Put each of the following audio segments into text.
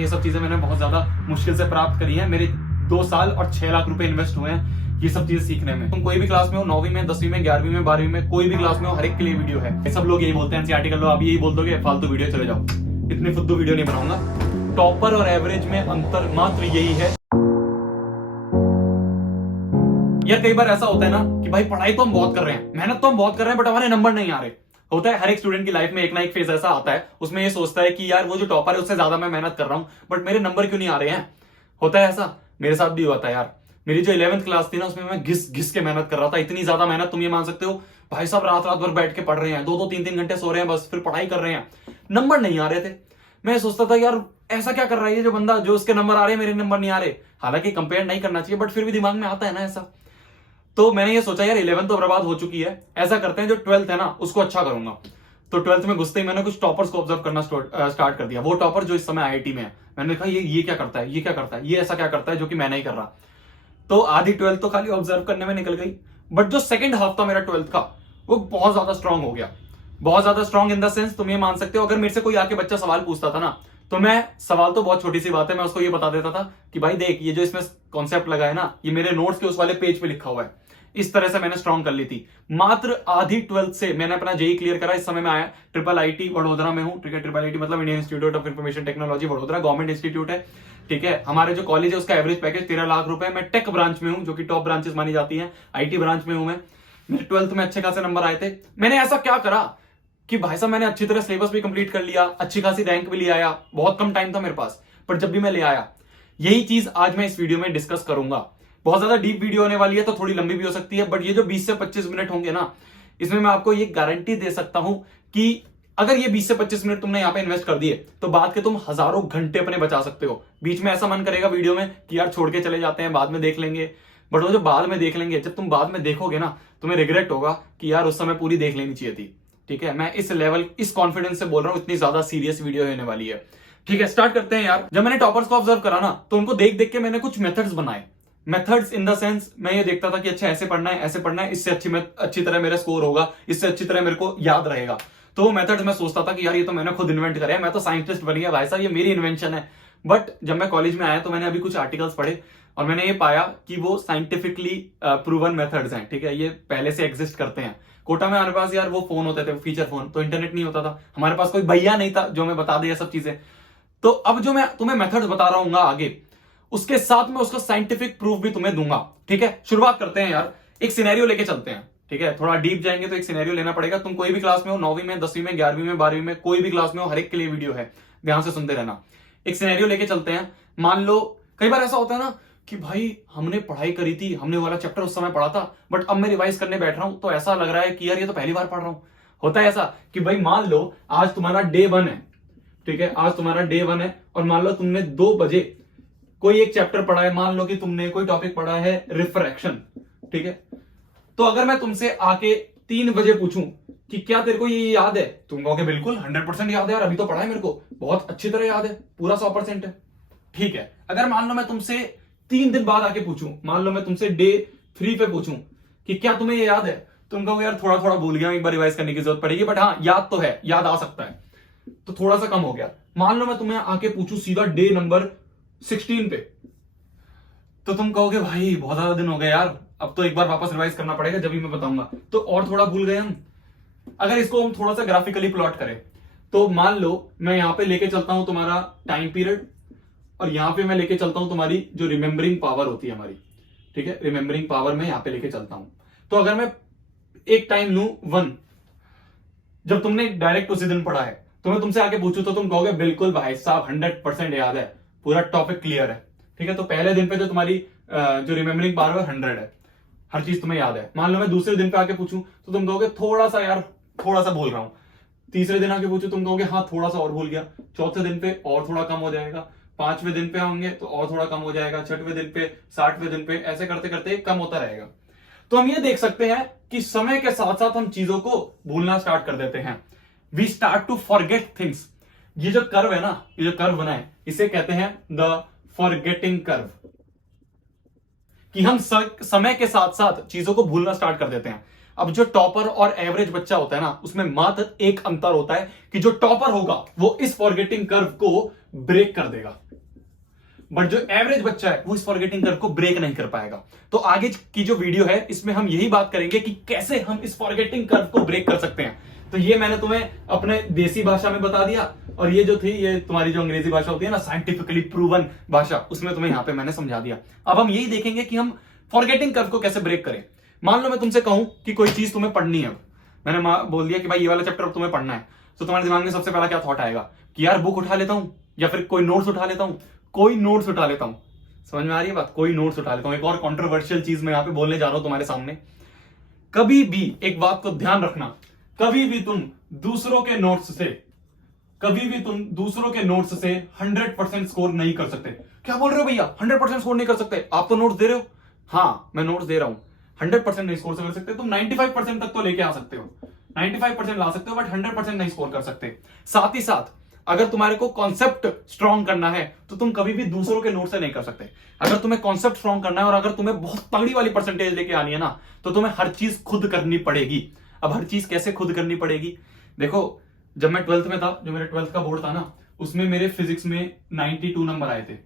ये सब चीजें मैंने बहुत ज्यादा मुश्किल से प्राप्त करी है। मेरे 2 साल और 6 लाख रुपए इन्वेस्ट हुए हैं ये सब चीजें सीखने में। तुम कोई भी क्लास में हो, 9वीं में, 10वीं में, 11वीं में, 12वीं में, कोई भी क्लास में हो, हर एक के लिए वीडियो है। सब लोग यही बोलते हैं एनसीईआरटी कर लो, आप यही बोल दोगे फालतू वीडियो, चले जाओ। इतनी फुद्दू वीडियो नहीं बनाऊंगा। टॉपर और एवरेज में अंतर मात्र यही है यार। कई बार ऐसा होता है ना कि भाई पढ़ाई तो हम बहुत कर रहे हैं, मेहनत तो हम बहुत कर रहे हैं, बट हमारे नंबर नहीं आ रहे। होता है हर एक स्टूडेंट की लाइफ में एक ना एक फेज ऐसा आता है, उसमें ये सोचता है कि यार वो जो टॉपर है उससे ज्यादा मैं मेहनत कर रहा हूं, बट मेरे नंबर क्यों नहीं आ रहे हैं। होता है ऐसा, मेरे साथ भी हुआ था यार। मेरी जो 11वीं क्लास थी ना, उसमें मैं घिस घिस के मेहनत कर रहा था। इतनी ज्यादा मेहनत, तुम ये मान सकते हो भाई साहब रात रात भर बैठ के पढ़ रहे हैं, 2-2 3-3 घंटे सो रहे हैं, बस फिर पढ़ाई कर रहे हैं, नंबर नहीं आ रहे थे। मैं सोचता था यार ऐसा क्या कर रहा है ये जो बंदा, जो उसके नंबर आ रहे हैं मेरे नंबर नहीं आ रहे। हालांकि कंपेयर नहीं करना चाहिए, बट फिर भी दिमाग में आता है ना ऐसा। तो मैंने ये सोचा यार 11th तो बर्बाद हो चुकी है, ऐसा करते हैं जो 12th है ना उसको अच्छा करूंगा। तो 12th में घुसते ही मैंने कुछ टॉपर्स को ऑब्जर्व करना स्टार्ट कर दिया। वो टॉपर जो इस समय आईआईटी में है, मैंने देखा ये क्या करता है, ये क्या करता है, ये ऐसा क्या करता है जो कि मैं नहीं कर रहा। तो आधी 12th तो खाली ऑब्जर्व करने में निकल गई, बट जो सेकंड हाफ था मेरा 12th का, वो बहुत ज्यादा स्ट्रांग हो गया। बहुत ज्यादा स्ट्रांग इन द सेंस, तुम ये मान सकते हो अगर मेरे से कोई आके बच्चा सवाल पूछता था ना, तो मैं सवाल तो बहुत छोटी सी बात है, मैं उसको ये बता देता था कि भाई देख ये जो इसमें कॉन्सेप्ट लगा है ना, ये मेरे नोट्स के उस वाले पेज पे लिखा हुआ है। इस तरह से मैंने स्ट्रांग कर ली थी। मात्र आधी 12th से मैंने अपना जेई क्लियर करा। इस समय मैं आया IIIT वडोदरा में हूं, ठीक है। IIIT मतलब Indian institute of information technology Vadodara, government institute है, ठीक है। हमारे जो कॉलेज है उसका एवरेज पैकेज 13 लाख रुपए। मैं टेक ब्रांच में हूं, जो कि टॉप ब्रांचेस मानी जाती है। IT ब्रांच में हूं मैं। मेरे 12th में अच्छे खासे नंबर आए थे। मैंने ऐसा क्या करा कि भाई साहब मैंने अच्छी तरह सिलेबस भी कंप्लीट कर लिया, अच्छी खासी रैंक भी ले आया। बहुत कम टाइम था मेरे पास, पर जब भी मैं ले आया, यही चीज आज मैं इस वीडियो में डिस्कस करूंगा। बहुत ज्यादा डीप वीडियो होने वाली है, तो थोड़ी लंबी भी हो सकती है, बट ये जो 20 से 25 मिनट होंगे ना, इसमें मैं आपको ये गारंटी दे सकता हूं कि अगर ये 20 से 25 मिनट तुमने यहाँ पे इन्वेस्ट कर दिए, तो बाद के तुम हजारों घंटे अपने बचा सकते हो। बीच में ऐसा मन करेगा वीडियो में कि यार छोड़ के चले जाते हैं, बाद में देख लेंगे, बट वो जो बाद में देख लेंगे, जब तुम बाद में देखोगे ना, तुम्हें रिग्रेट होगा कि यार उस समय पूरी देख लेनी चाहिए थी, ठीक है। मैं इस लेवल, इस कॉन्फिडेंस से बोल रहा हूं, इतनी ज्यादा सीरियस वीडियो होने वाली है, ठीक है। स्टार्ट करते हैं यार। जब मैंने टॉपर्स को ऑब्जर्व करा ना, तो उनको देख देख के मैंने कुछ मेथड्स बनाए। मेथड्स इन द सेंस, मैं ये देखता था कि अच्छा ऐसे पढ़ना है, ऐसे पढ़ना है, इससे अच्छी तरह मेरा स्कोर होगा, इससे अच्छी तरह मेरे को याद रहेगा। तो वो मेथड्स मैं सोचता था कि यार ये तो मैंने खुद इन्वेंट करे, मैं तो साइंटिस्ट बन गया भाई साहब, ये मेरी इन्वेंशन है। बट जब मैं कॉलेज में आया तो मैंने अभी कुछ आर्टिकल्स पढ़े और मैंने ये पाया कि वो साइंटिफिकली प्रूवन मेथड्स हैं, ठीक है। ये पहले से एग्जिस्ट करते हैं। कोटा में हमारे पास यार वो फोन होते थे, फीचर फोन, तो इंटरनेट नहीं होता था, हमारे पास कोई भैया नहीं था जो हमें बता दे ये सब चीजें। तो अब जो मैं तुम्हें मेथड्स बता रहा हूँ आगे, उसके साथ में उसका साइंटिफिक प्रूफ भी तुम्हें दूंगा, ठीक है। शुरुआत करते हैं यार, एक सिनेरियो लेके चलते हैं, ठीक है। थोड़ा डीप जाएंगे तो एक सिनेरियो लेना पड़ेगा। तुम कोई भी क्लास में हो, 9वीं में, 10वीं में, 11वीं में, 12वीं में, कोई भी क्लास में हो, हर एक के लिए वीडियो है, ध्यान से सुनते रहना। एक सिनेरियो लेके चलते हैं। मान लो कई बार ऐसा होता है ना कि भाई हमने पढ़ाई करी थी, हमने वाला चैप्टर उस समय पढ़ा था, बट अब मैं रिवाइज करने बैठ रहा हूं तो ऐसा लग रहा है कि यार ये तो पहली बार पढ़ रहा हूं। होता है ऐसा कि भाई मान लो आज तुम्हारा डे 1 है, ठीक है। आज तुम्हारा डे 1 है और मान लो तुमने 2 बजे कोई एक चैप्टर पढ़ा है। मान लो कि तुमने कोई टॉपिक पढ़ा है रिफ्रैक्शन, ठीक है। तो अगर मैं तुमसे आके 3 बजे पूछूं कि क्या तेरे को ये याद है, तुम कहोगे बिल्कुल 100% याद है यार, अभी तो पढ़ा है मेरे को, बहुत अच्छी तरह याद है, पूरा 100% है, ठीक है। अगर मान लो मैं तुमसे 3 दिन बाद आके पूछूं, मान लो मैं तुमसे डे 3 पे पूछूं कि क्या तुम्हें ये याद है, तुम कहोगे यार थोड़ा थोड़ा भूल गया, एक बार रिवाइज करने की जरूरत पड़ेगी, बट हाँ याद तो है, याद आ सकता है, तो थोड़ा सा कम हो गया। मान लो मैं तुम्हें आके पूछूं सीधा डे नंबर 16 पे, तो तुम कहोगे भाई बहुत ज्यादा दिन हो गए यार, अब तो एक बार वापस रिवाइज करना पड़ेगा, जब भी मैं बताऊंगा, तो और थोड़ा भूल गए हम। अगर इसको हम थोड़ा सा ग्राफिकली प्लॉट करें, तो मान लो मैं यहां पे लेके चलता हूं तुम्हारा टाइम पीरियड, और यहां पे मैं लेके चलता हूं तुम्हारी जो रिमेंबरिंग पावर होती है हमारी, ठीक है। रिमेंबरिंग पावर में यहां पे लेके चलता हूं। तो अगर मैं एक टाइम लू 1, जब तुमने डायरेक्ट उसी दिन पढ़ा है, तो मैं तुमसे आके पूछूं तो तुम कहोगे बिल्कुल भाई साहब 100% याद है, पूरा टॉपिक क्लियर है, ठीक है। तो पहले दिन पे जो तुम्हारी जो रिमेंबरिंग पावर 100 है, हर चीज तुम्हें याद है। मान लो मैं दूसरे दिन पे आके पूछूं तो तुम कहोगे थोड़ा सा यार, थोड़ा सा भूल रहा हूं। तीसरे दिन आके पूछूं तुम कहोगे हाँ थोड़ा सा और भूल गया। चौथे दिन पे और थोड़ा कम हो जाएगा, 5वें दिन पे होंगे तो और थोड़ा कम हो जाएगा, 6वें दिन पे, 60वें दिन पे, ऐसे करते करते कम होता रहेगा। तो हम ये देख सकते हैं कि समय के साथ साथ हम चीजों को भूलना स्टार्ट कर देते हैं। We start to forget things. ये जो कर्व है ना, ये जो कर्व बना है, इसे कहते हैं द फॉरगेटिंग कर्व, कि हम समय के साथ साथ चीजों को भूलना स्टार्ट कर देते हैं। अब जो टॉपर और एवरेज बच्चा होता है ना, उसमें मात्र एक अंतर होता है कि जो टॉपर होगा वो इस फॉरगेटिंग कर्व को ब्रेक कर देगा, बट जो एवरेज बच्चा है वो इस फॉरगेटिंग कर्व को ब्रेक नहीं कर पाएगा। तो आगे की जो वीडियो है इसमें हम यही बात करेंगे कि कैसे हम इस फॉरगेटिंग कर्व को ब्रेक कर सकते हैं। तो ये मैंने तुम्हें अपने देसी भाषा में बता दिया, और ये जो थी ये तुम्हारी जो अंग्रेजी भाषा होती है ना, साइंटिफिकली प्रूवन भाषा, उसमें तुम्हें यहां पे मैंने समझा दिया। अब हम यही देखेंगे कि हम फॉरगेटिंग कर्व को कैसे ब्रेक करें। मान लो मैं तुमसे कहूं कि कोई चीज तुम्हें पढ़नी है, मैंने बोल दिया कि भाई ये वाला चैप्टर अब तुम्हें पढ़ना है, तो तुम्हारे दिमाग में सबसे पहला क्या थॉट आएगा कि यार बुक उठा लेता हूं, या फिर कोई नोट्स उठा लेता हूं, कोई नोट्स उठा लेता हूं। समझ में आ रही है बात? कोई नोट्स उठा लेता हूं। एक और कंट्रोवर्शियल चीज मैं यहां पे बोलने जा रहा हूं तुम्हारे सामने। कभी भी एक बात को ध्यान रखना, कभी भी तुम दूसरों के नोट्स से 100% स्कोर नहीं कर सकते। क्या बोल रहे हो भैया, 100% स्कोर नहीं कर सकते? आप तो नोट्स दे रहे हो। हाँ, मैं नोट्स दे रहा हूं। 100% नहीं स्कोर कर सकते, तुम 95% तक तो लेके आ सकते हो, 95% ला सकते हो, बट 100% नहीं स्कोर कर सकते। साथ ही साथ अगर तुम्हारे को कॉन्सेप्ट स्ट्रॉन्ग करना है तो तुम कभी भी दूसरों के नोट से नहीं कर सकते। अगर तुम्हें कॉन्सेप्ट स्ट्रॉन्ग करना है और अगर तुम्हें बहुत तगड़ी वाली परसेंटेज लेके आनी है ना, तो तुम्हें हर चीज खुद करनी पड़ेगी। अब हर चीज कैसे खुद करनी पड़ेगी? देखो, जब मैं 12th में था, जो मेरे 12th का बोर्ड था ना, उसमें मेरे फिजिक्स में 92 नंबर आए थे।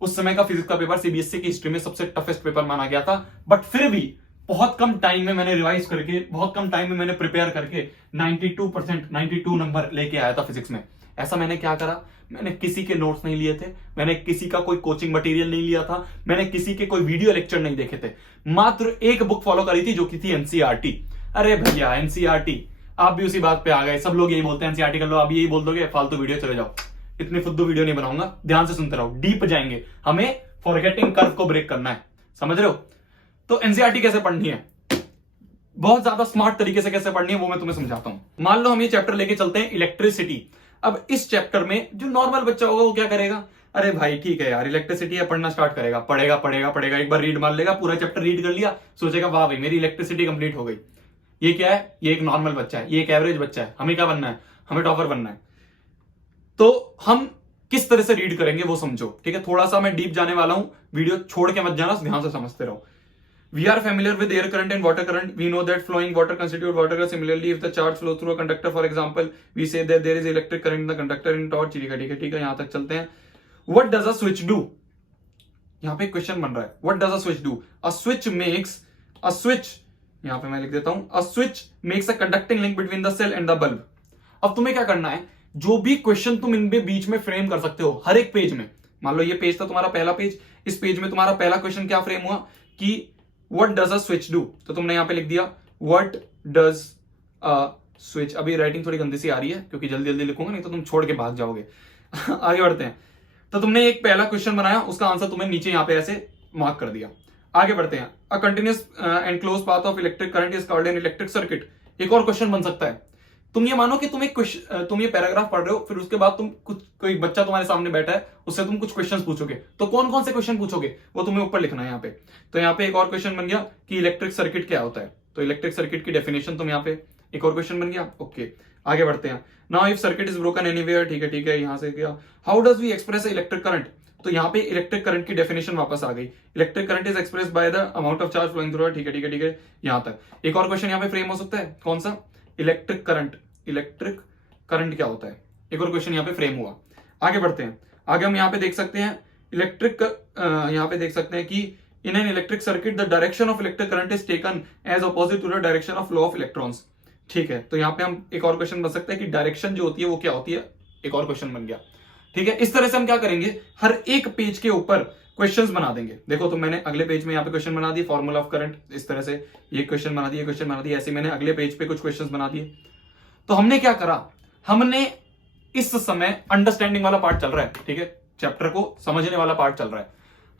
उस समय का फिजिक्स का पेपर सीबीएसई की हिस्ट्री में सबसे टफेस्ट पेपर माना गया था, बट फिर भी बहुत कम टाइम में मैंने रिवाइज करके, बहुत कम टाइम में मैंने प्रिपेयर करके 92 नंबर लेके आया था फिजिक्स में। ऐसा मैंने क्या करा? मैंने किसी के नोट्स नहीं लिए थे, मैंने किसी का कोई कोचिंग मटेरियल नहीं लिया था, मैंने किसी के कोई वीडियो लेक्चर नहीं देखे थे, मात्र एक बुक फॉलो करी थी जो कि थी एनसीईआरटी। अरे भैया एनसीईआरटी, आप भी उसी बात पे आ गए। सब लोग यही बोलते हैं एनसीईआरटी कर लो, आप यही बोल दोगे फालतू वीडियो, चले जाओ। इतनी फुद्दू वीडियो नहीं बनाऊंगा, ध्यान से सुनते रहो, डीप जाएंगे। हमें फॉरगेटिंग कर्व को ब्रेक करना है, समझ रहे हो? तो एनसीईआरटी कैसे पढ़नी है, बहुत ज्यादा स्मार्ट तरीके से कैसे पढ़नी है, वो मैं तुम्हें समझाता हूं। मान लो हम ये चैप्टर लेके चलते हैं इलेक्ट्रिसिटी। अब इस चैप्टर में जो नॉर्मल बच्चा होगा वो क्या करेगा? अरे भाई ठीक है यार, इलेक्ट्रिसिटी है, पढ़ना स्टार्ट करेगा, पढ़ेगा, एक बार रीड मार लेगा, पूरा चैप्टर रीड कर लिया, सोचेगा वाह भाई मेरी इलेक्ट्रिसिटी कंप्लीट हो गई। ये क्या है? ये एक नॉर्मल बच्चा है, ये एक एवरेज बच्चा है। हमें क्या बनना है? हमें टॉपर बनना है। तो हम किस तरह से रीड करेंगे वो समझो, ठीक है? थोड़ा सा मैं डीप जाने वाला हूं, वीडियो छोड़ के मत जाना, ध्यान से समझते रहो। We are familiar with air current and water current. We know that flowing water constitute water current. Similarly, if the charge flows through a conductor, for example, we say that there is electric current in the conductor in torch. ठीक है, यहां तक चलते हैं। What does a switch do? यहाँ पे question बन रहा है, What does a switch do? A switch, यहाँ पे मैं लिख देता हूं, a switch makes a conducting link between the cell and the bulb. अब तुम्हें क्या करना है? जो भी क्वेश्चन तुम इनके बीच में फ्रेम कर सकते हो, हर एक पेज में। मान लो ये पेज था तुम्हारा पहला पेज, इस पेज में तुम्हारा पहला क्वेश्चन क्या फ्रेम हुआ कि What does a switch do? तो तुमने यहां पे लिख दिया What does a switch। अभी राइटिंग थोड़ी गंदी सी आ रही है क्योंकि जल्दी जल्दी लिखूंगा, नहीं तो तुम छोड़ के भाग जाओगे। आगे बढ़ते हैं। तो तुमने एक पहला क्वेश्चन बनाया, उसका आंसर तुम्हें नीचे यहां पे ऐसे मार्क कर दिया। आगे बढ़ते हैं। A continuous and close path of electric current is called an electric circuit. एक और क्वेश्चन बन सकता है। तुम ये मानो कि तुम ये पैराग्राफ पढ़ रहे हो, फिर उसके बाद तुम कोई बच्चा तुम्हारे सामने बैठा है, उससे तुम कुछ क्वेश्चंस पूछोगे। तो कौन कौन से क्वेश्चन पूछोगे वो तुम्हें ऊपर लिखना है यहाँ पे। तो यहाँ पे एक और क्वेश्चन बन गया कि इलेक्ट्रिक सर्किट क्या होता है। तो इलेक्ट्रिक सर्किट की डेफिनेशन तुम यहाँ पे, एक और क्वेश्चन बन गया। ओके, आगे बढ़ते हैं। Now if circuit is broken anywhere, ठीक है, यहाँ से क्या, how does we express electric current. तो यहाँ पे इलेक्ट्रिक करंट की डेफिनेशन वापस आ गई। Electric current is express by the amount of charge flowing through. ठीक है, यहाँ तक। एक और क्वेश्चन यहाँ पे फ्रेम हो सकता है, कौन सा? इलेक्ट्रिक करंट क्या होता है, एक और क्वेश्चन यहाँ पे फ्रेम हुआ। आगे बढ़ते हैं। आगे हम यहाँ पे देख सकते हैं यहाँ पे देख सकते हैं कि in an electric circuit the direction of electric current is taken as opposite to the direction of flow of electrons. ठीक है, तो यहाँ पे हम एक और क्वेश्चन बन सकता है कि डायरेक्शन जो होती है वो क्या होती है, एक और क्वेश्चन बन गया। ठीक है, इस तरह से हम क्या करेंगे, हर एक पेज के ऊपर क्वेश्चंस बना देंगे। देखो तो मैंने अगले पेज में यहाँ पे क्वेश्चन बना दिए, फॉर्मूला ऑफ करंट, इस तरह से ये क्वेश्चन बना दिए, ऐसे मैंने अगले पेज पे कुछ क्वेश्चंस बना दिए। तो हमने क्या करा, हमने इस समय अंडरस्टैंडिंग वाला पार्ट चल रहा है, ठीक है, चैप्टर को समझने वाला पार्ट चल रहा है।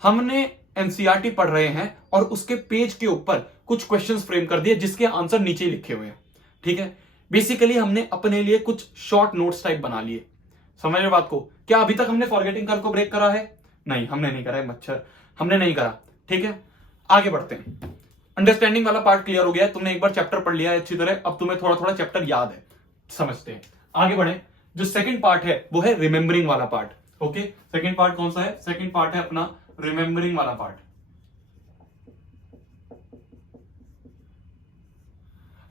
हमने एनसीईआरटी पढ़ रहे हैं और उसके पेज के ऊपर कुछ क्वेश्चंस फ्रेम कर दिए जिसके आंसर नीचे लिखे हुए हैं। ठीक है, बेसिकली हमने अपने लिए कुछ शॉर्ट नोट्स टाइप बना लिए। समझ रहे बात को? क्या अभी तक हमने फॉरगेटिंग कर्व को ब्रेक करा है? नहीं, हमने नहीं करा है मच्छर, हमने नहीं करा। ठीक है, आगे बढ़ते हैं। अंडरस्टैंडिंग वाला पार्ट क्लियर हो गया है, तुमने एक बार चैप्टर पढ़ लिया है अच्छी तरह, अब तुम्हें थोड़ा थोड़ा चैप्टर याद है, समझते हैं। आगे बढ़े। जो सेकंड पार्ट है वो है रिमेंबरिंग वाला पार्ट। ओके, सेकंड पार्ट कौन सा है? सेकंड पार्ट है अपना रिमेंबरिंग वाला पार्ट।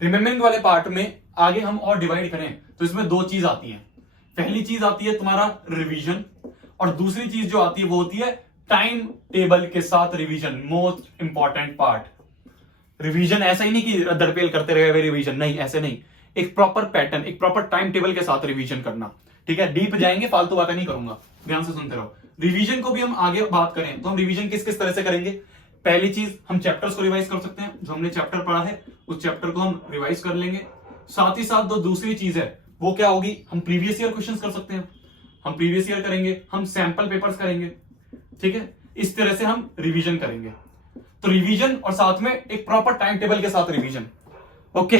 रिमेम्बरिंग वाले पार्ट में आगे हम और डिवाइड करें तो इसमें दो चीज आती है। पहली चीज आती है तुम्हारा रिवीजन, और दूसरी चीज जो आती है वो होती है टाइम टेबल के साथ revision. Most important part, revision ऐसा ही नहीं कि दरपेल करते रहे रिवीजन, नहीं ऐसे नहीं, एक प्रॉपर पैटर्न, एक प्रॉपर टाइम टेबल के साथ रिवीजन करना। ठीक है, डीप जाएंगे, फालतू बातें नहीं करूंगा, ध्यान से सुनते रहो। रिवीजन को भी हम आगे बात करें तो हम रिवीजन किस किस तरह से करेंगे। पहली चीज, हम चैप्टर्स को रिवाइज कर सकते हैं, जो हमने चैप्टर पढ़ा है उस चैप्टर को हम रिवाइज कर लेंगे। साथ ही साथ जो दूसरी चीज है वो क्या होगी, हम प्रीवियस ईयर क्वेश्चंस कर सकते हैं, हम प्रीवियस ईयर करेंगे, हम सैंपल पेपर्स करेंगे। ठीक है, इस तरह से हम रिवीजन करेंगे। तो रिवीजन और साथ में एक प्रॉपर टाइम टेबल के साथ रिवीजन। ओके,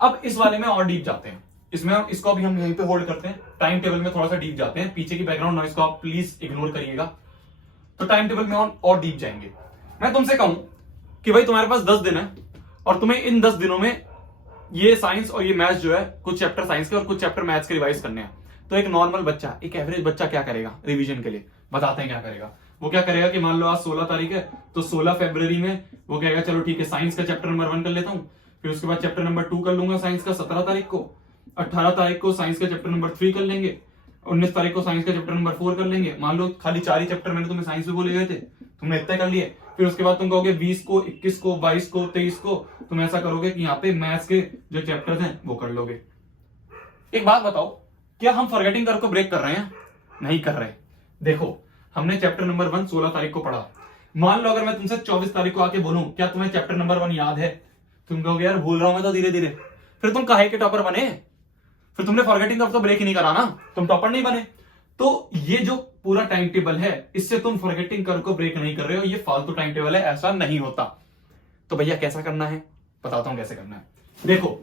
अब इस वाले में और डीप जाते हैं, इसमें इसको अभी हम यहीं पे होल्ड करते हैं, टाइम टेबल में थोड़ा सा डीप जाते हैं। पीछे की बैकग्राउंड नॉइज को आप प्लीज इग्नोर करिएगा। तो टाइम टेबल में और डीप जाएंगे। मैं तुमसे कहूं कि भाई तुम्हारे पास 10 दिन है और तुम्हें इन 10 दिनों में ये साइंस और ये मैथ्स जो है, कुछ चैप्टर साइंस के और कुछ चैप्टर मैथ्स के रिवाइज करने हैं। तो एक नॉर्मल बच्चा, एक एवरेज बच्चा क्या करेगा रिवीजन के लिए, बताते हैं क्या करेगा। वो क्या करेगा कि मान लो आज 16 तारीख है तो 16 फरवरी में वो कहेगा चलो ठीक है साइंस का चैप्टर नंबर 1 कर लेता हूं, फिर उसके बाद चैप्टर नंबर 2 कर लूंगा साइंस का 17 तारीख को, 18 तारीख को साइंस का चैप्टर नंबर 3 कर लेंगे, 19 तारीख को साइंस का चैप्टर नंबर 4 कर लेंगे। मान लो खाली 4 ही चैप्टर मैंने तुम्हें साइंस में बोले गए थे, तुमने इतने कर लिए। फिर उसके बाद तुम कहोगे 20 को, 21 को, 22 को, 23 को तुम ऐसा करोगे कि यहाँ पे मैथ्स के जो चैप्टर्स हैं वो कर लोगे। एक बात बताओ, क्या हम फॉरगेटिंग कर्व को ब्रेक कर रहे हैं? नहीं कर रहे। देखो, हमने चैप्टर नंबर 1 16 तारीख को पढ़ा। मान लो अगर मैं तुमसे 24 तारीख को आके बोलूं क्या तुम्हें चैप्टर नंबर 1 याद है, तुम कहोगे यार भूल रहा हूं मैं तो धीरे धीरे। फिर तुम काहे के टॉपर बने? फिर तुमने फॉरगेटिंग कर्व तो ब्रेक ही नहीं करा ना, तुम टॉपर नहीं बने। तो ये जो पूरा टाइम टेबल है इससे तुम फॉरगेटिंग कर्व को ब्रेक नहीं कर रहे हो, ये फालतू टाइम टेबल है, ऐसा नहीं होता। तो भैया कैसा करना है, बताता हूं कैसे करना है। देखो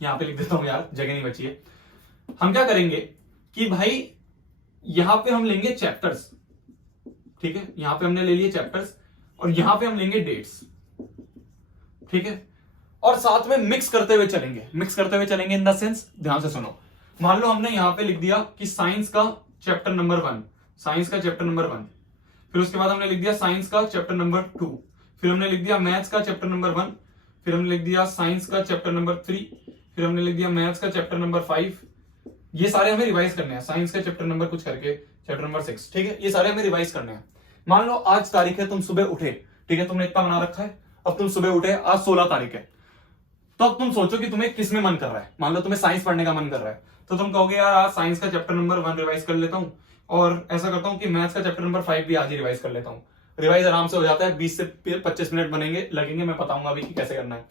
यहां पे लिख देता हूं यार, जगह नहीं बची है। हम क्या करेंगे कि भाई यहां पे हम लेंगे चैप्टर्स, ठीक है, यहां पे हमने ले लिए चैप्टर्स और यहां पे हम लेंगे डेट्स। ठीक है, और साथ में मिक्स करते हुए चलेंगे। मिक्स करते हुए चलेंगे इन द सेंस, ध्यान से सुनो। मान लो हमने यहां पे लिख दिया कि साइंस का चैप्टर नंबर 1, साइंस का चैप्टर नंबर 1, फिर उसके बाद हमने लिख दिया साइंस का चैप्टर नंबर 2, फिर हमने लिख दिया मैथ्स का चैप्टर नंबर 1, फिर हमने लिख दिया साइंस का चैप्टर नंबर 3, फिर हमने लिख दिया मैथ्स का चैप्टर नंबर 5। ये सारे हमें रिवाइज करने हैं, साइंस का चैप्टर नंबर कुछ करके चैप्टर नंबर 6। ठीक है, ये सारे हमें रिवाइज करने हैं। मान लो आज तारीख है, तुम सुबह उठे, ठीक है, तुमने इतना बना रखा है, अब तुम सुबह उठे, आज 16 तारीख है, तो अब तुम सोचो कि तुम्हें किस में मन कर रहा है। मान लो तुम्हें साइंस पढ़ने का मन कर रहा है, तो तुम कहोगे यार आज साइंस का चैप्टर नंबर 1 रिवाइज कर लेता हूं, और ऐसा करता हूं कि मैथ्स का चैप्टर नंबर 5 भी आज ही रिवाइज कर लेता हूं। रिवाइज आराम से हो जाता है, 20 से 25 मिनट बनेंगे लगेंगे, मैं बताऊंगा अभी कि कैसे करना है।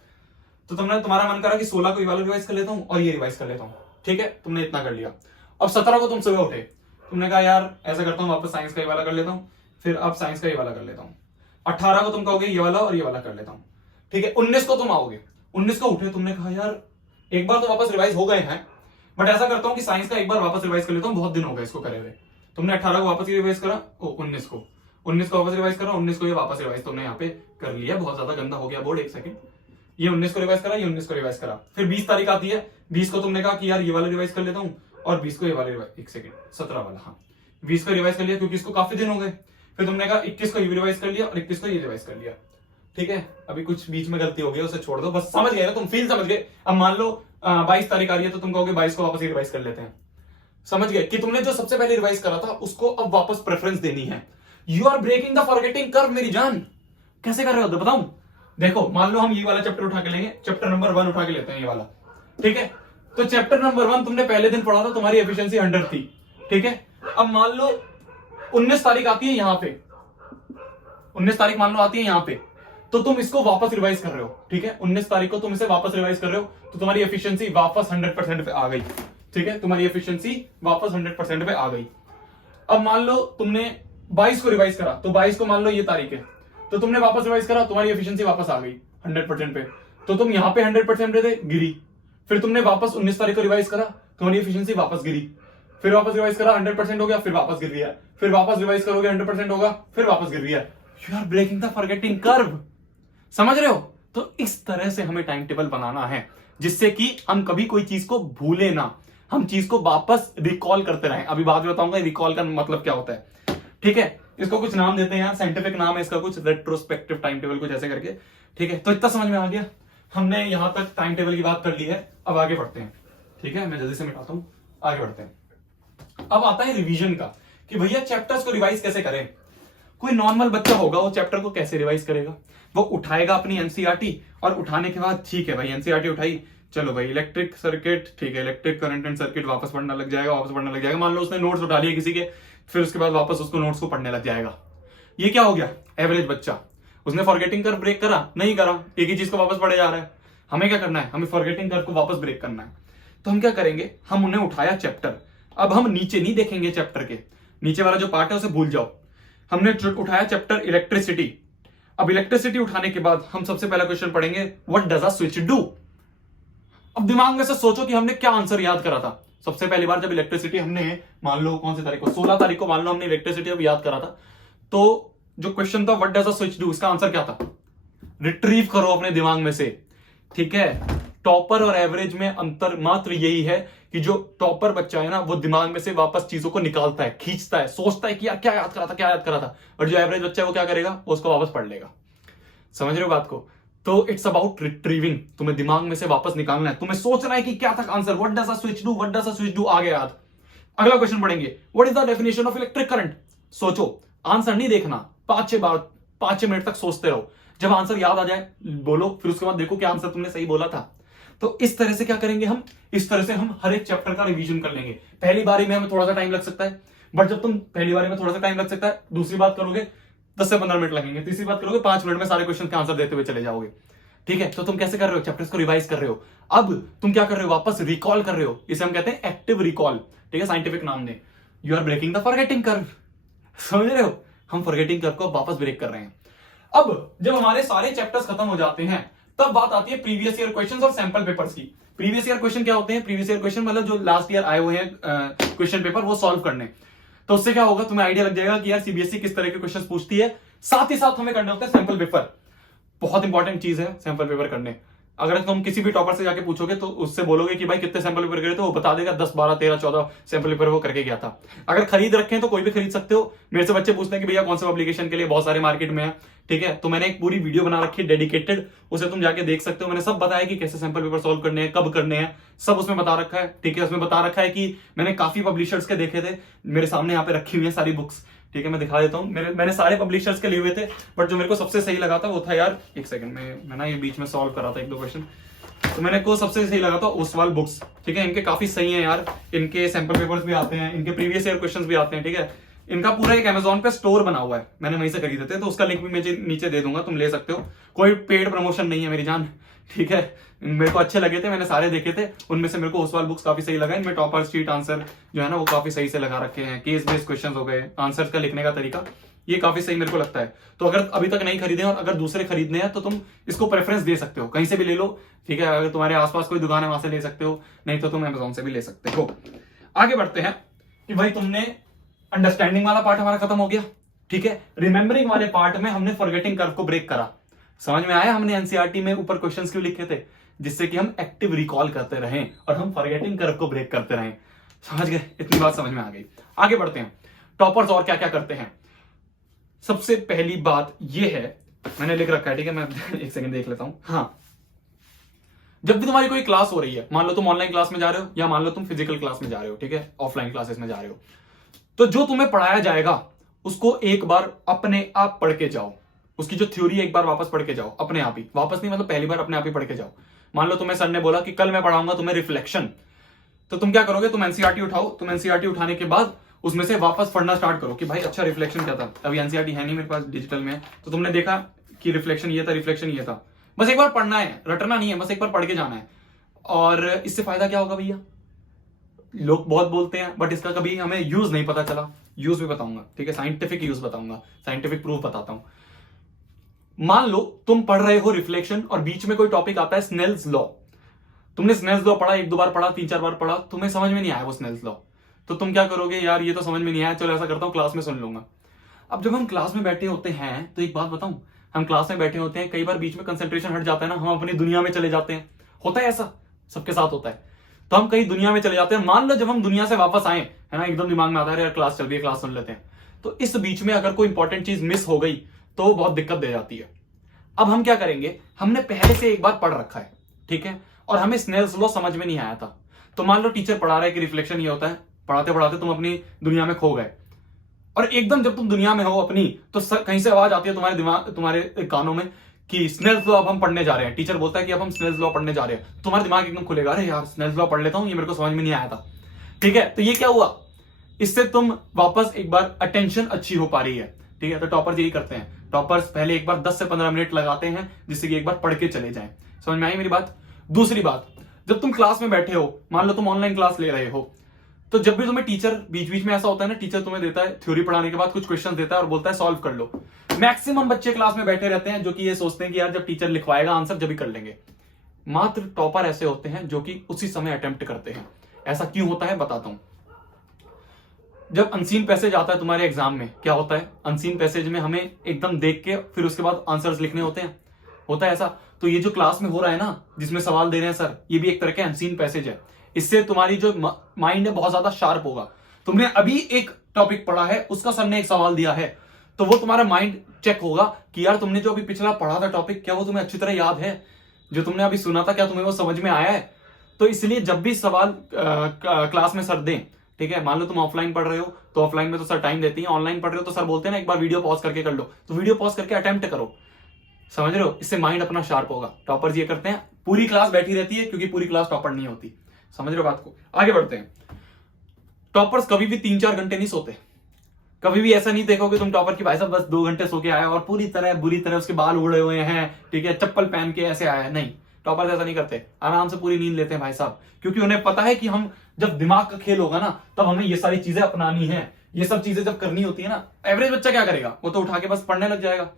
तो तुमने, तुम्हारा मन करा कि 16 को ये वाला रिवाइज कर लेता हूं और ये रिवाइज कर लेता हूं, ठीक है, तुमने इतना कर लिया। अब 17 को तुम सुबह उठे, तुमने कहा यार ऐसा करता हूं वापस साइंस का ये वाला कर लेता हूं, फिर अब साइंस का ये वाला कर लेता हूं। 18 को तुम कहोगे ये वाला और ये वाला कर लेता हूं, ठीक है। 19 को तुम आओगे, 19 को उठे, तुमने कहा यार एक बार तो वापस रिवाइज हो गए हैं, बट ऐसा करता हूं कि साइंस का एक बार वापस रिवाइज कर लेता हूं, बहुत दिन हो गए इसको करे हुए। तुमने 18 को वापस रिवाइज करा, 19 को वापस रिवाइज करा, 19 को ये वापस रिवाइज तुमने यहाँ पे कर लिया। बहुत ज्यादा गंदा हो गया बोर्ड, एक सेकंड। ये 19 को रिवाइज करा, ये 19 को रिवाइज करा, फिर 20 तारीख आती है, 20 को तुमने कहा कि यार ये वाला रिवाइज कर लेता हूं, और 20 को ये वाला रिवाइज, एक सेकंड, 17 वाला, हाँ 20 को रिवाइज कर लिया क्योंकि इसको काफी दिन हो गए। फिर तुमने कहा 21 को ये रिवाइज कर लिया और 21 को ये रिवाइज कर लिया, ठीक है। अभी कुछ बीच में गलती हो गई, उसे छोड़ दो, बस समझ गए ना तुम, फील समझ गए। अब मान लो 22 तारीख आ रही है तो तुम कहोगे 22 को वापस ये रिवाइज कर लेते हैं। समझ गए कि तुमने जो सबसे पहले रिवाइज करा था उसको अब वापस प्रेफरेंस देनी है। You are breaking the forgetting curve मेरी जान। कैसे कर रहे हो बताऊं? देखो मान लो हम ये वाला चैप्टर उठा के लेंगे, चैप्टर नंबर 1 उठा के लेते हैं ये वाला, ठीक है। तो चैप्टर नंबर 1 तुमने पहले दिन पढ़ा था, तुम्हारी एफिशिएंसी 100 थी, ठीक है। अब मान लो 19 तारीख आती है यहाँ पे, 19 तारीख मान लो आती है यहाँ पे, तो तुम इसको वापस रिवाइज कर रहे हो, ठीक है। 19 तारीख को तुम इसे वापस रिवाइज कर रहे हो, तो तुम्हारी एफिशिएंसी वापस 100% पे आ गई, ठीक है। तुम्हारी एफिशिएंसी वापस 100% पे आ गई। अब मान लो तुमने 22 को रिवाइज करा, तो 22 को मान लो ये तारीख है, तो तुमने वापस रिवाइज करा, तुम्हारी एफिशिएंसी वापस आ गई 100% पे, तो तुम यहाँ पे 100% पे थे, गिरी। फिर तुमने वापस 19 तारीख को रिवाइज करा, तुम्हारी एफिशिएंसी वापस गिरी। फिर वापस रिवाइज करा, 100% हो गया, फिर वापस गिर गया। फिर वापस रिवाइज करोगे, 100% होगा, फिर वापस गिर गया। You are breaking the forgetting curve. समझ रहे हो? तो इस तरह से हमें टाइम टेबल बनाना है जिससे कि हम कभी कोई चीज को भूले ना, हम चीज को वापस रिकॉल करते रहें। अभी बाद में बताऊंगा रिकॉल का मतलब क्या होता है, ठीक है। इसको कुछ नाम देते हैं यार, साइंटिफिक नाम है इसका कुछ, रेट्रोस्पेक्टिव टाइम टेबल कुछ ऐसे करके, ठीक है। तो इतना समझ में आ गया। हमने यहां तक टाइम टेबल की बात कर ली है, अब आगे बढ़ते हैं। ठीक है, मैं जल्दी से मिटाता हूं, आगे बढ़ते हैं। अब आता है रिवीजन का, कि भैया चैप्टर्स को रिवाइज कैसे करें। कोई नॉर्मल बच्चा होगा, वो चैप्टर को कैसे रिवाइज करेगा? वो उठाएगा अपनी एनसीईआरटी, और उठाने के बाद ठीक है भाई एनसीईआरटी उठाई, चलो भाई इलेक्ट्रिक सर्किट, ठीक है इलेक्ट्रिक करंट एंड सर्किट वापस पढ़ना लग जाएगा। मान लो उसने नोट्स उठा लिए किसी के, फिर उसके बाद वापस उसको नोट्स को पढ़ने लग जाएगा। ये क्या हो गया? एवरेज बच्चा। उसने फॉरगेटिंग कर ब्रेक करा? नहीं करा, एक ही चीज को वापस पढ़े जा रहा है। हमें क्या करना है? हमें फॉरगेटिंग कर को वापस ब्रेक करना है। तो हम क्या करेंगे? हम उन्हें उठाया चैप्टर, अब हम नीचे नहीं देखेंगे चैप्टर के, नीचे वाला जो पार्ट है उसे भूल जाओ। हमने उठाया चैप्टर इलेक्ट्रिसिटी। अब इलेक्ट्रिसिटी उठाने के बाद हम सबसे पहला क्वेश्चन पढ़ेंगे, what does a switch do. अब दिमाग में से सोचो कि हमने क्या आंसर याद करा था। सबसे पहली बार जब इलेक्ट्रिसिटी हमने, मान लो कौन सी तारीख को, 16 तारीख को मान लो हमने इलेक्ट्रिसिटी अब याद करा था, तो जो क्वेश्चन था what does a switch do, इसका आंसर क्या था? रिट्रीव करो अपने दिमाग में से। ठीक है, टॉपर और एवरेज में अंतर मात्र यही है कि जो टॉपर बच्चा है ना, वो दिमाग में से वापस चीजों को निकालता है, खींचता है, सोचता है कि यार क्या याद करा था, क्या याद करा था। और जो एवरेज बच्चा है वो क्या करेगा? वो उसको वापस पढ़ लेगा। समझ रहे हो बात को? तो इट्स अबाउट रिट्रीविंग। तुम्हें दिमाग में से वापस निकालना है, तुम्हें सोचना है कि क्या था answer, what does a switch do, what does a switch do, आ गया याद। अगला क्वेश्चन पढ़ेंगे, what is the definition of electric current. सोचो, आंसर नहीं देखना, 5-6 मिनट तक सोचते रहो, जब आंसर याद आ जाए बोलो, फिर उसके बाद देखो क्या आंसर तुमने सही बोला था। तो इस तरह से क्या करेंगे हम? इस तरह से हम हर एक चैप्टर का रिवीजन कर लेंगे। पहली बारी में हमें थोड़ा सा टाइम लग सकता है, बट जब तुम पहली बारी में थोड़ा सा टाइम लग सकता है, दूसरी बात करोगे 10 से 15 मिनट लगेंगे, तीसरी बात करोगे 5 मिनट में सारे क्वेश्चन के आंसर देते हुए चले जाओगे। ठीक है, तो तुम कैसे कर रहे हो? चैप्टर्स को रिवाइज कर रहे हो। अब तुम क्या कर रहे हो? वापस रिकॉल कर रहे हो। इसे हम कहते हैं एक्टिव रिकॉल। ठीक है, साइंटिफिक नाम ने, you are breaking the forgetting curve. समझ रहे हो? हम फॉरगेटिंग कर्व को वापस ब्रेक कर रहे हैं। अब जब हमारे सारे चैप्टर्स खत्म हो जाते हैं, तब बात आती है प्रीवियस ईयर क्वेश्चंस और सैंपल पेपर्स की। प्रीवियस ईयर क्वेश्चन क्या होते हैं? प्रीवियस ईयर क्वेश्चन मतलब जो लास्ट ईयर आए हुए हैं क्वेश्चन पेपर, वो सॉल्व करने। तो उससे क्या होगा? तुम्हें आइडिया लग जाएगा कि यार सीबीएसई किस तरह के क्वेश्चन पूछती है। साथ ही साथ हमें करने होते हैं सैंपल पेपर। बहुत इंपॉर्टेंट चीज है सैंपल पेपर करने। अगर तुम किसी भी टॉपर से जाके पूछोगे तो उससे बोलोगे कि भाई कितने सैंपल पेपर करे, तो वो बता देगा 10, 12, 13, 14 सैंपल पेपर वो करके गया था। अगर खरीद रखे हैं तो कोई भी खरीद सकते हो। मेरे से बच्चे पूछते हैं कि भैया कौन सा पब्लिकेशन के लिए, बहुत सारे मार्केट में है। ठीक है, तो मैंने एक पूरी वीडियो बना रखी है डेडिकेटेड, उसे तुम जाके देख सकते हो। मैंने सब बताया कि कैसे सैंपल पेपर सॉल्व करने हैं, कब करने हैं, सब उसमें बता रखा है। ठीक है, उसमें बता रखा है कि मैंने काफी पब्लिशर्स के देखे थे, मेरे सामने यहाँ पे रखी हुई है सारी बुक्स। ठीक है, मैं दिखा देता हूँ। मैंने सारे पब्लिशर्स के लिए हुए थे, बट जो मेरे को सबसे सही लगा था वो था यार, एक सेकंड में मैं ना ये बीच में सॉल्व करा था 1-2 क्वेश्चन, तो मैंने को सबसे सही लगा था ओसवाल बुक्स। ठीक है, इनके काफी सही है यार, इनके सैंपल पेपर्स भी आते हैं, इनके प्रीवियस ईयर क्वेश्चंस भी आते हैं। ठीक है, इनका पूरा एक अमेजोन पे स्टोर बना हुआ है, मैंने वहीं से खरीदे थे, तो उसका लिंक भी मैं नीचे दे दूंगा, तुम ले सकते हो। कोई पेड प्रमोशन नहीं है मेरी जान। ठीक है, मेरे को अच्छे लगे थे, मैंने सारे देखे थे, उनमें से मेरे को ओसवाल बुक्स काफी सही लगा। इनमें टॉपर स्ट्रीट आंसर जो है ना वो काफी सही से लगा रखे हैं, केस बेस्ड क्वेश्चन हो गए, आंसर का लिखने का तरीका, ये काफी सही मेरे को लगता है। तो अगर अभी तक नहीं खरीदे और अगर दूसरे खरीदने हैं तो तुम इसको प्रेफरेंस दे सकते हो, कहीं से भी ले लो। ठीक है, अगर तुम्हारे आसपास कोई दुकान है वहां से ले सकते हो, नहीं तो तुम अमेजोन से भी ले सकते हो। आगे बढ़ते हैं कि भाई तुमने अंडरस्टैंडिंग वाला पार्ट हमारा खत्म हो गया। ठीक है, रिमेंबरिंग वाले पार्ट में हमने फॉरगेटिंग कर्व को ब्रेक करा। समझ में आया हमने एनसीईआरटी में ऊपर क्वेश्चंस क्यों लिखे थे? जिससे कि हम एक्टिव रिकॉल करते रहें और हम फॉरगेटिंग कर्व को ब्रेक करते रहें। समझ गए? इतनी बात समझ में आ गई। आगे बढ़ते हैं, टॉपर्स और क्या क्या करते हैं। सबसे पहली बात ये है, मैंने लिख रखा है, ठीक है, मैं एक सेकंड देख लेता हूं। हाँ, जब भी तुम्हारी कोई क्लास हो रही है, मान लो तुम ऑनलाइन क्लास में जा रहे हो या मान लो तुम फिजिकल क्लास में जा रहे हो, ठीक है, ऑफलाइन क्लासेस में जा रहे हो, तो जो तुम्हें पढ़ाया जाएगा उसको एक बार अपने आप पढ़ के जाओ। उसकी जो थ्योरी एक बार वापस पढ़ के जाओ, अपने आप ही, वापस नहीं मतलब पहली बार अपने आप ही पढ़ के जाओ। मान लो तुम्हें सर ने बोला कि कल मैं पढ़ाऊंगा तुम्हें रिफ्लेक्शन, तो तुम क्या करोगे? तुम एनसीईआरटी उठाओ, तुम एनसीईआरटी उठाने के बाद उसमें से वापस पढ़ना स्टार्ट करो कि भाई अच्छा रिफ्लेक्शन क्या था। अभी एनसीईआरटी है नहीं मेरे पास, डिजिटल में है, तो तुमने देखा कि रिफ्लेक्शन ये था, रिफ्लेक्शन ये था। बस एक बार पढ़ना है, रटना नहीं है, बस एक बार पढ़ के जाना है। और इससे फायदा क्या होगा भैया? लोग बहुत बोलते हैं बट इसका कभी हमें यूज नहीं पता चला। यूज भी बताऊंगा, ठीक है, साइंटिफिक यूज बताऊंगा, साइंटिफिक प्रूफ बताता हूं। मान लो तुम पढ़ रहे हो रिफ्लेक्शन और बीच में कोई टॉपिक आता है स्नेल्स लॉ। तुमने स्नेल्स लॉ पढ़ा, 1-2 बार पढ़ा, 3-4 बार पढ़ा, तुम्हें समझ में नहीं आया वो स्नेल्स लॉ, तो तुम क्या करोगे? यार ये तो समझ में नहीं आया, चलो ऐसा करता हूं क्लास में सुन लूंगा। अब जब हम क्लास में बैठे होते हैं तो एक बात बताऊं, हम क्लास में बैठे होते हैं, कई बार बीच में कंसंट्रेशन हट जाता है ना, हम अपनी दुनिया में चले जाते हैं। होता है ऐसा, सबके साथ होता है। तो हम कहीं दुनिया में चले जाते हैं। मान लो जब हम दुनिया से वापस आए, है ना, एकदम दिमाग में आता है यार क्लास चल रही है, क्लास सुन लेते हैं। तो इस बीच में अगर कोई इंपॉर्टेंट चीज मिस हो गई तो वो बहुत दिक्कत दे जाती है। अब हम क्या करेंगे, हमने पहले से एक बार पढ़ रखा है, ठीक है, और हमें स्नेल्स लॉ समझ में नहीं आया था। तो मान लो टीचर पढ़ा रहा है कि रिफ्लेक्शन ये होता है, पढ़ाते पढ़ाते तुम अपनी दुनिया में खो गए, और एकदम जब तुम दुनिया में हो अपनी, तो कहीं से आवाज आती है तुम्हारे दिमाग, तुम्हारे कानों में कि स्नेल्स लॉ अब हम पढ़ने जा रहे हैं। टीचर बोलता है कि अब हम स्नेल्स लॉ पढ़ने जा रहे हैं, तुम्हारा दिमाग एकदम खुलेगा, अरे यार स्नेल्स लॉ पढ़ लेता हूं, ये मेरे को समझ में नहीं आया था, ठीक है। तो ये क्या हुआ, इससे तुम वापस एक बार अटेंशन अच्छी हो पा रही है, ठीक है। तो टॉपर्स यही करते हैं, टॉपर्स पहले एक बार 10 से 15 मिनट लगाते हैं जिससे कि एक बार पढ़ के चले जाएं। समझ में आई मेरी बात। दूसरी बात, जब तुम क्लास में बैठे हो, मान लो तुम ऑनलाइन क्लास ले रहे हो, तो जब भी तुम्हें टीचर बीच बीच में ऐसा होता है ना, टीचर तुम्हें देता है थ्योरी पढ़ाने के बाद कुछ क्वेश्चन देता है और बोलता है सॉल्व कर लो। मैक्सिमम बच्चे क्लास में बैठे रहते हैं जो कि ये सोचते हैं कि यार जब टीचर लिखवाएगा आंसर जब ही कर लेंगे। मात्र टॉपर ऐसे होते हैं जो कि उसी समय अटेम्प्ट करते हैं। ऐसा क्यों होता है बताता हूं। जब अनसीन पैसेज आता है तुम्हारे एग्जाम में, क्या होता है, अनसीन पैसेज में हमें एकदम देख के फिर उसके बाद आंसर्स लिखने होते हैं, होता है ऐसा। तो ये जो क्लास में हो रहा है ना, जिसमें सवाल दे रहे हैं सर, ये भी एक तरह के अनसीन पैसेज है। इससे तुम्हारी जो माइंड है बहुत ज्यादा शार्प होगा। तुमने अभी एक टॉपिक पढ़ा है, उसका सर ने एक सवाल दिया है, तो वो तुम्हारा माइंड चेक होगा कि यार तुमने जो अभी पिछला पढ़ा था टॉपिक, क्या वो तुम्हें अच्छी तरह याद है, जो तुमने अभी सुना था क्या तुम्हें वो समझ में आया है। तो इसलिए जब भी सवाल क्लास में सर दें, ठीक है, मान लो तुम ऑफलाइन पढ़ रहे हो तो ऑफलाइन में तो सर टाइम देती है, ऑनलाइन पढ़ रहे हो तो सर बोलते हैं ना एक बार वीडियो पॉज करके कर लो, तो वीडियो पॉज करके अटेम्प्ट करो। समझ रहे हो, इससे माइंड अपना शार्प होगा। टॉपर्स ये करते हैं, पूरी क्लास बैठी रहती है क्योंकि पूरी क्लास टॉपर नहीं होती। समझ रहे हो बात को। आगे बढ़ते हैं। टॉपर्स कभी भी 3-4 घंटे नहीं सोते। कभी भी ऐसा नहीं देखोगे तुम टॉपर की भाई साहब बस 2 घंटे सो के आया और पूरी तरह बुरी तरह उसके बाल उड़े हुए हैं, ठीक है, चप्पल पहन के ऐसे आया है। नहीं, टॉपर्स ऐसा नहीं करते, आराम से पूरी नींद लेते हैं भाई साहब, क्योंकि उन्हें पता है कि हम जब दिमाग का खेल होगा ना तब हमें ये सारी चीजें अपनानी है, ये सब चीजें जब करनी होती है ना। एवरेज बच्चा क्या करेगा, वो तो उठा के बस पढ़ने लग जाएगा,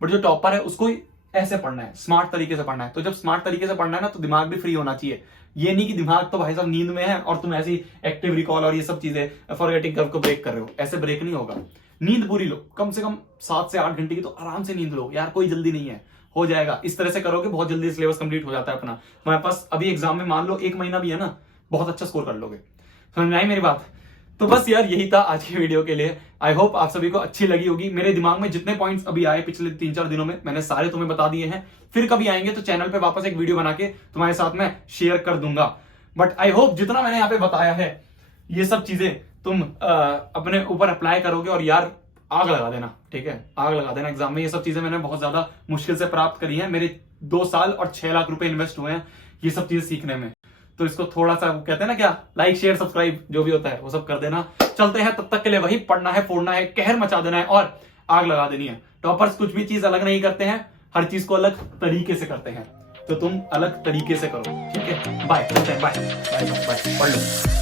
बट जो टॉपर है उसको ऐसे पढ़ना है, स्मार्ट तरीके से पढ़ना है। तो जब स्मार्ट तरीके से पढ़ना है ना तो दिमाग भी फ्री होना चाहिए। ये नहीं कि दिमाग तो भाई साहब नींद में है और तुम ऐसी एक्टिव रिकॉल और ये सब चीजें फॉरगेटिंग कर्व को ब्रेक कर रहे हो, ऐसे ब्रेक नहीं होगा। नींद पूरी लो, कम से कम 7 से 8 घंटे की तो आराम से नींद लो यार, कोई जल्दी नहीं है, हो जाएगा। इस तरह से करोगे बहुत जल्दी सिलेबस कंप्लीट हो जाता है अपना। तुम्हारे पास अभी एग्जाम में मान लो 1 महीना भी है ना, बहुत अच्छा स्कोर कर लोगे। समझ में आई मेरी बात। तो बस यार यही था आज की वीडियो के लिए। आई होप आप सभी को अच्छी लगी होगी। मेरे दिमाग में जितने पॉइंट्स अभी आए पिछले 3-4 दिनों में मैंने सारे तुम्हें बता दिए हैं। फिर कभी आएंगे तो चैनल पे वापस एक वीडियो बना के तुम्हारे साथ में शेयर कर दूंगा। बट आई होप जितना मैंने यहाँ पे बताया है ये सब चीजें तुम अपने ऊपर अप्लाई करोगे और यार आग लगा देना, ठीक है, आग लगा देना एग्जाम में। ये सब चीजें मैंने बहुत ज्यादा मुश्किल से प्राप्त करी है। मेरे 2 साल और 6 लाख रुपए इन्वेस्ट हुए हैं ये सब चीजें सीखने में। तो इसको थोड़ा सा कहते हैं ना क्या, लाइक शेयर सब्सक्राइब जो भी होता है वो सब कर देना। चलते हैं, तब तक के लिए वही पढ़ना है, फोड़ना है, कहर मचा देना है और आग लगा देनी है। टॉपर्स कुछ भी चीज अलग नहीं करते हैं, हर चीज को अलग तरीके से करते हैं। तो तुम अलग तरीके से करो, ठीक है। बाय, चलते हैं, बाय बाय बाय, पढ़ लो।